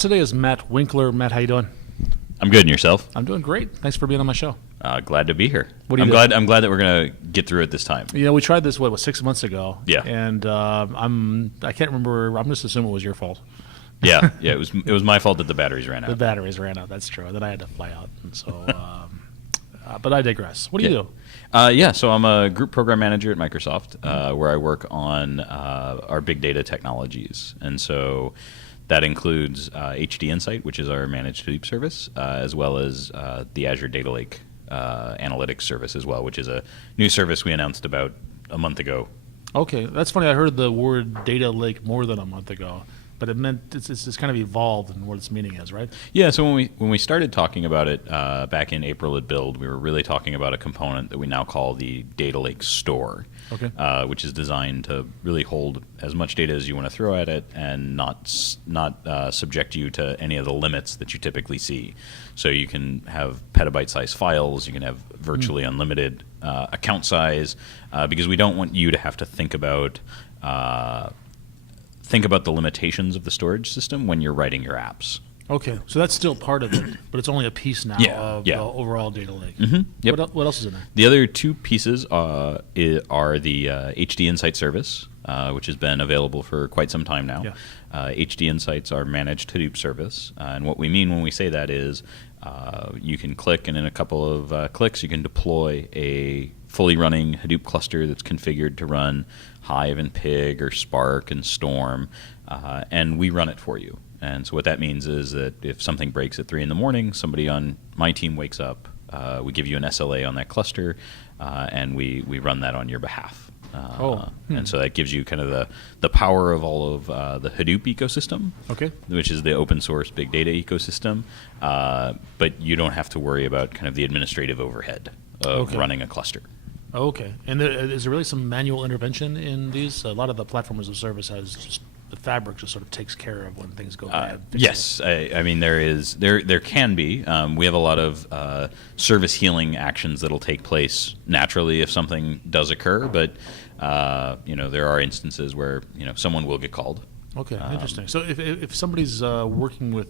guest today is Matt Winkler. Matt, how you doing? I'm good, and yourself? I'm doing great. Thanks for being on my show. Glad to be here. What do you do? I'm glad that we're gonna get through it this time. We tried this 6 months ago. Yeah. And I can't remember. I'm just assuming it was your fault. Yeah. It was my fault that the batteries ran out. The batteries ran out. That's true. And then I had to fly out, and so. But I digress. What do you do? So I'm a group program manager at Microsoft, where I work on our big data technologies, and so that includes HD Insight, which is our managed Hadoop service, as well as the Azure Data Lake analytics service as well, which is a new service we announced about a month ago. Okay, that's funny. I heard the word data lake more than a month ago, but it meant it's kind of evolved in what its meaning is, right? Yeah. So when we started talking about it back in April at Build, we were really talking about a component that we now call the Data Lake Store, which is designed to really hold as much data as you want to throw at it and not subject you to any of the limits that you typically see. So you can have petabyte-sized files, you can have virtually unlimited account size, because we don't want you to have to think about the limitations of the storage system when you're writing your apps. Okay, so that's still part of it, but it's only a piece now of the overall data lake. Mm-hmm. Yep. What else is in there? The other two pieces are the HD Insight service, which has been available for quite some time now. Yeah. HD Insight's our managed Hadoop service, and what we mean when we say that is you can click, and in a couple of clicks you can deploy a fully running Hadoop cluster that's configured to run Hive and Pig or Spark and Storm, and we run it for you. And so what that means is that if something breaks at 3 in the morning, somebody on my team wakes up, we give you an SLA on that cluster, and we run that on your behalf. And so that gives you kind of the power of all of the Hadoop ecosystem, which is the open source big data ecosystem, but you don't have to worry about kind of the administrative overhead of running a cluster. Okay. And is there really some manual intervention in these? A lot of the platform as a service has just the fabric just sort of takes care of when things go bad. Yes, I mean there can be. We have a lot of service healing actions that'll take place naturally if something does occur, but there are instances where someone will get called. Okay, interesting. So if somebody's working with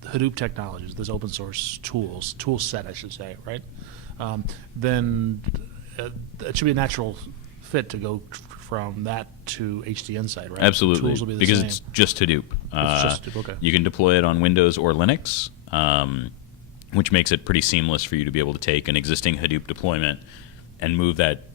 Hadoop technologies, those open source tool set, I should say, right? Then it should be a natural fit to go from that to HD Insight, right? Absolutely, Tools will be the because same. it's just Hadoop. It's just Hadoop, okay. You can deploy it on Windows or Linux, which makes it pretty seamless for you to be able to take an existing Hadoop deployment and move that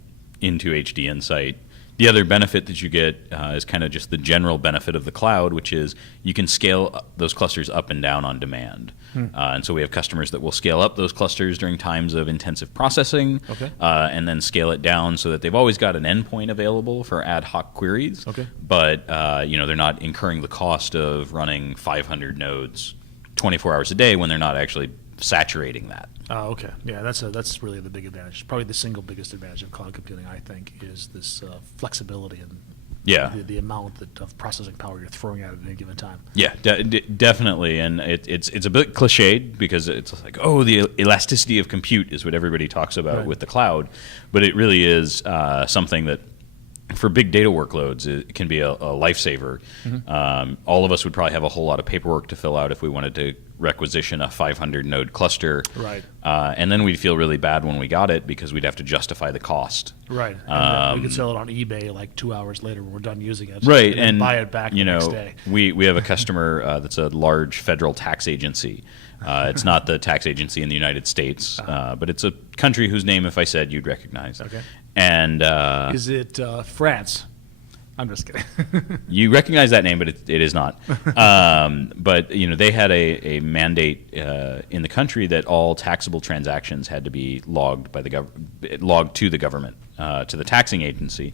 into HD Insight. The other benefit that you get is kind of just the general benefit of the cloud, which is you can scale those clusters up and down on demand. And so we have customers that will scale up those clusters during times of intensive processing, and then scale it down so that they've always got an endpoint available for ad hoc queries. But they're not incurring the cost of running 500 nodes 24 hours a day when they're not actually saturating that. Oh, okay. Yeah, that's really the big advantage. Probably the single biggest advantage of cloud computing, I think, is this flexibility and the amount of processing power you're throwing at any given time. Yeah, definitely. And it's a bit cliched because it's like, the elasticity of compute is what everybody talks about with the cloud. But it really is something that, for big data workloads, it can be a lifesaver. All of us would probably have a whole lot of paperwork to fill out if we wanted to requisition a 500 node cluster, and then we'd feel really bad when we got it because we'd have to justify the cost. Right. And we could sell it on eBay like 2 hours later when we're done using it. Right, and buy it back the next day. We have a customer that's a large federal tax agency. It's not the tax agency in the United States, but it's a country whose name, if I said, you'd recognize. Okay. And is it France? I'm just kidding. You recognize that name, but it is not. But they had a mandate in the country that all taxable transactions had to be logged by logged to the government, to the taxing agency.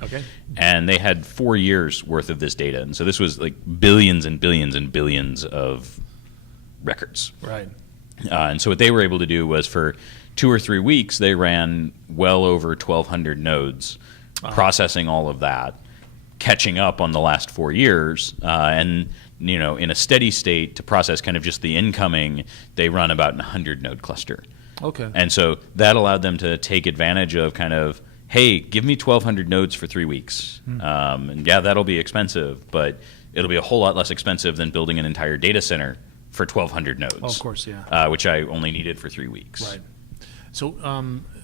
And they had 4 years worth of this data, and so this was like billions and billions and billions of records. Right. And so what they were able to do was, for 2 or 3 weeks, they ran well over 1,200 nodes, processing all of that, catching up on the last 4 years, and in a steady state to process kind of just the incoming, they run about an 100 node cluster. Okay. And so that allowed them to take advantage of kind of, hey, give me 1,200 nodes for 3 weeks. And yeah, that'll be expensive, but it'll be a whole lot less expensive than building an entire data center for 1,200 nodes. Oh, of course, yeah. Which I only needed for 3 weeks. Right. So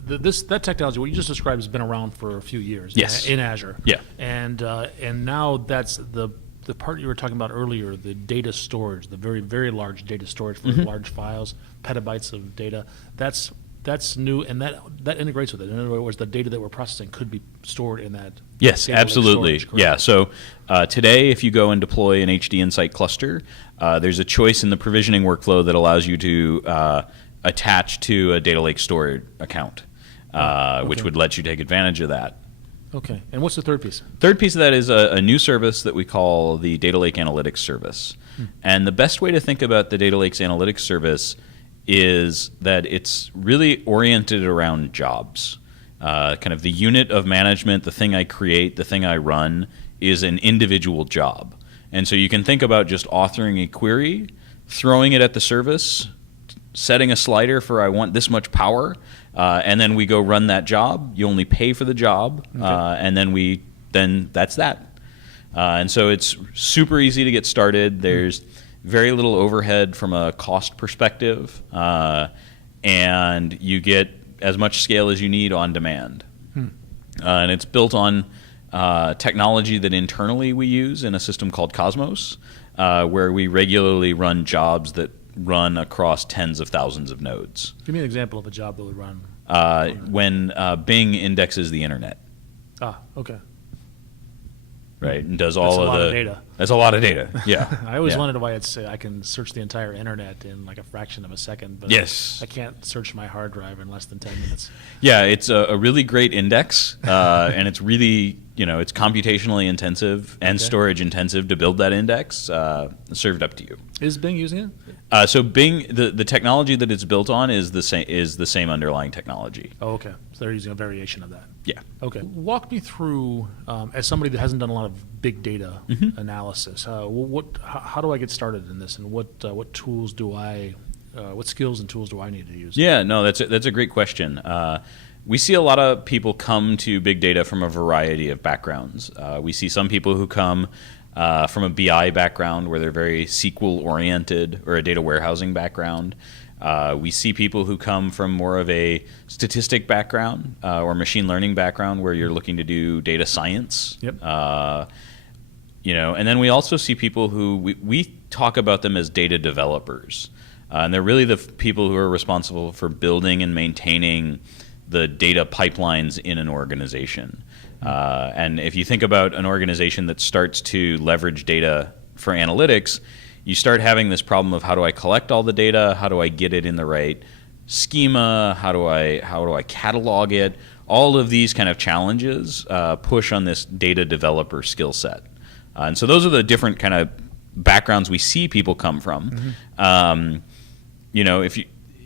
that technology, what you just described, has been around for a few years. Yes. In Azure. Yeah. And now that's the part you were talking about earlier, the data storage, the very, very large data storage for large files, petabytes of data. That's new, and that integrates with it. In other words, the data that we're processing could be stored in that. Yes, data lake absolutely. storage, Yeah. So today, if you go and deploy an HD Insight cluster, there's a choice in the provisioning workflow that allows you to attach to a data lake storage account, which would let you take advantage of that. Okay. And what's the third piece? Third piece of that is a new service that we call the Data Lake Analytics Service. And the best way to think about the Data Lake's Analytics Service is that it's really oriented around jobs. Kind of the unit of management, the thing I create, the thing I run, is an individual job. And so you can think about just authoring a query, throwing it at the service, setting a slider for I want this much power, and then we go run that job. You only pay for the job, and then that's that. And so it's super easy to get started. There's very little overhead from a cost perspective, and you get as much scale as you need on demand. And it's built on technology that internally we use in a system called Cosmos, where we regularly run jobs that run across tens of thousands of nodes. Give me an example of a job that would run. When Bing indexes the internet. Okay. Right, and does all That's a of lot the of data. That's a lot of data. Yeah. I always Yeah. wondered why it's I can search the entire internet in like a fraction of a second, but Yes. I can't search my hard drive in less than 10 minutes. Yeah, it's a really great index, and it's really, it's computationally intensive and storage intensive to build that index. Served up to you. Is Bing using it? So Bing, the technology that it's built on is the same underlying technology. Oh, okay. So they're using a variation of that. Yeah. Okay. Walk me through, as somebody that hasn't done a lot of big data analysis, how do I get started in this, and what tools what skills and tools do I need to use? Yeah, no, that's a great question. We see a lot of people come to big data from a variety of backgrounds. We see some people who come from a BI background where they're very SQL oriented, or a data warehousing background. We see people who come from more of a statistic background or machine learning background where you're looking to do data science. Yep. And then we also see people who we talk about them as data developers. And they're really the people who are responsible for building and maintaining the data pipelines in an organization. And if you think about an organization that starts to leverage data for analytics, you start having this problem of how do I collect all the data? How do I get it in the right schema? How do I catalog it? All of these kind of challenges push on this data developer skill set. And so those are the different kind of backgrounds we see people come from.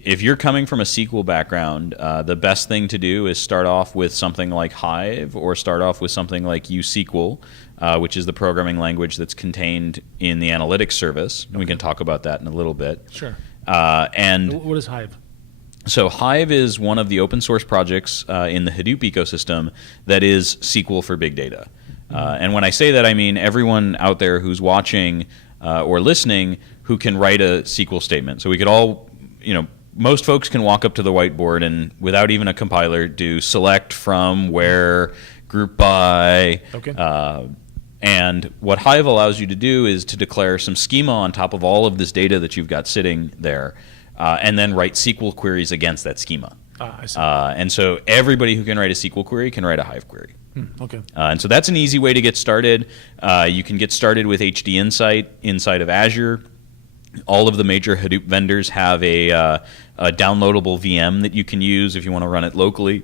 If you're coming from a SQL background, the best thing to do is start off with something like Hive, or start off with something like USQL, which is the programming language that's contained in the analytics service. And we can talk about that in a little bit. Sure. And what is Hive? So Hive is one of the open source projects in the Hadoop ecosystem that is SQL for big data. And when I say that, I mean everyone out there who's watching or listening who can write a SQL statement. So we could all, most folks can walk up to the whiteboard and, without even a compiler, do select from, where, group by. Okay. And what Hive allows you to do is to declare some schema on top of all of this data that you've got sitting there, and then write SQL queries against that schema. I see. And so everybody who can write a SQL query can write a Hive query. Okay. And so that's an easy way to get started. You can get started with HD Insight inside of Azure. All of the major Hadoop vendors have a downloadable VM that you can use if you want to run it locally.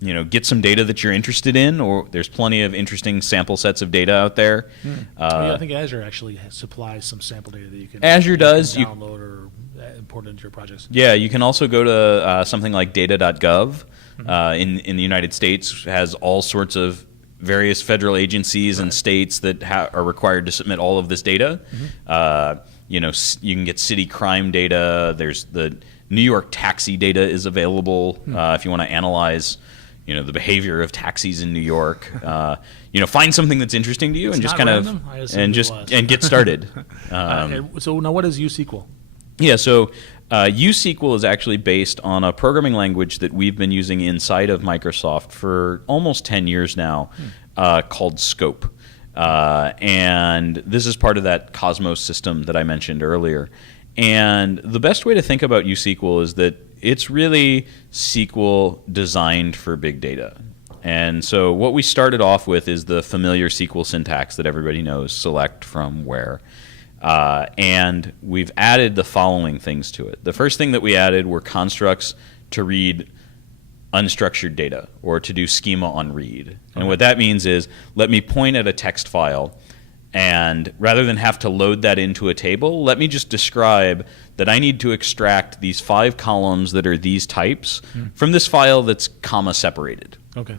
Get some data that you're interested in, or there's plenty of interesting sample sets of data out there. I think Azure actually supplies some sample data that you can Azure does. You can download or import into your projects. Yeah, you can also go to something like data.gov in the United States. Has all sorts of various federal agencies and states that are required to submit all of this data. You can get city crime data. There's the New York taxi data is available if you want to analyze the behavior of taxis in New York. Find something that's interesting to you and just kind of and get started. So now, what is USQL? Yeah, so USQL is actually based on a programming language that we've been using inside of Microsoft for almost 10 years now, called Scope. And this is part of that Cosmos system that I mentioned earlier. And the best way to think about USQL is that it's really SQL designed for big data. And so what we started off with is the familiar SQL syntax that everybody knows, select from where. And we've added the following things to it. The first thing that we added were constructs to read unstructured data, or to do schema on read. And what that means is, let me point at a text file, and rather than have to load that into a table, let me just describe that I need to extract these 5 columns that are these types from this file that's comma separated. Okay.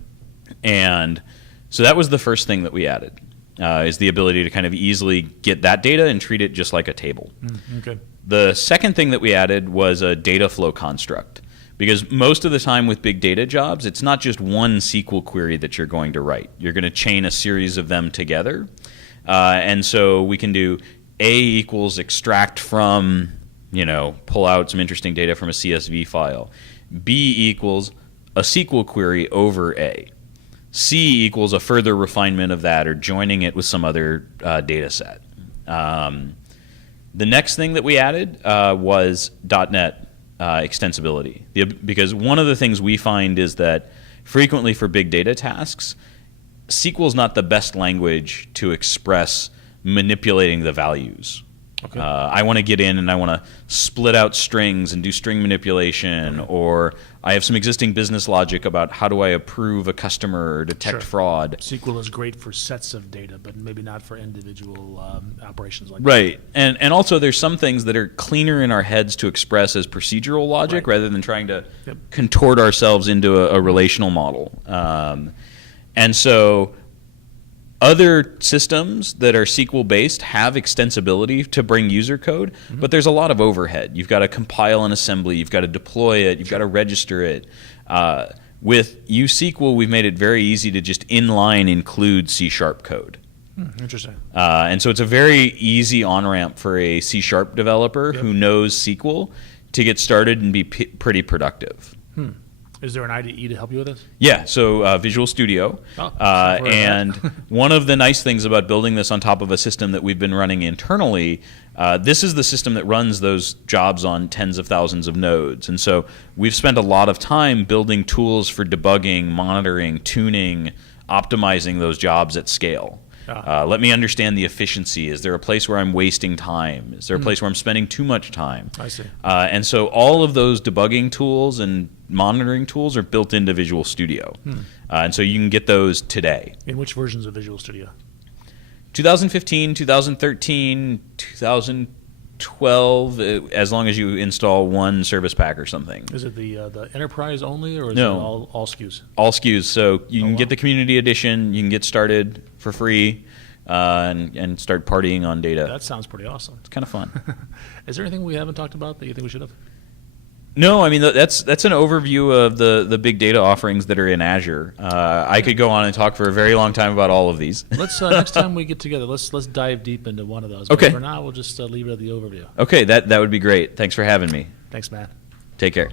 And so that was the first thing that we added, is the ability to kind of easily get that data and treat it just like a table. Okay. The second thing that we added was a data flow construct. Because most of the time with big data jobs, it's not just one SQL query that you're going to write. You're going to chain a series of them together. And so we can do A equals extract from, pull out some interesting data from a CSV file. B equals a SQL query over A. C equals a further refinement of that, or joining it with some other data set. The next thing that we added was .NET extensibility. Because one of the things we find is that frequently for big data tasks, SQL is not the best language to express manipulating the values. Okay. I want to get in and I want to split out strings and do string manipulation, or I have some existing business logic about how do I approve a customer or detect fraud. SQL is great for sets of data, but maybe not for individual operations like right. And also there's some things that are cleaner in our heads to express as procedural logic rather than trying to contort ourselves into a relational model. And so other systems that are SQL-based have extensibility to bring user code, but there's a lot of overhead. You've got to compile an assembly, you've got to deploy it, you've got to register it. With USQL, we've made it very easy to just inline include C# code. Interesting. And so it's a very easy on-ramp for a C# developer who knows SQL to get started and be pretty productive. Is there an IDE to help you with this? Yeah, so Visual Studio. And one of the nice things about building this on top of a system that we've been running internally, this is the system that runs those jobs on tens of thousands of nodes. And so we've spent a lot of time building tools for debugging, monitoring, tuning, optimizing those jobs at scale. Let me understand the efficiency. Is there a place where I'm wasting time? Is there a place where I'm spending too much time? I see. And so all of those debugging tools and monitoring tools are built into Visual Studio. And so you can get those today. In which versions of Visual Studio? 2015, 2013, 2012, as long as you install one service pack or something. Is it the enterprise only, or is No. it all SKUs? All SKUs. So you can get the community edition, you can get started for free, and start partying on data. That sounds pretty awesome. It's kind of fun. Is there anything we haven't talked about that you think we should have? No, I mean that's an overview of the big data offerings that are in Azure. I could go on and talk for a very long time about all of these. Let's next time we get together, let's dive deep into one of those. But Okay. for now, we'll just leave it at the overview. Okay, that would be great. Thanks for having me. Thanks, Matt. Take care.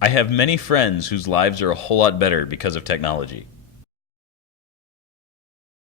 I have many friends whose lives are a whole lot better because of technology.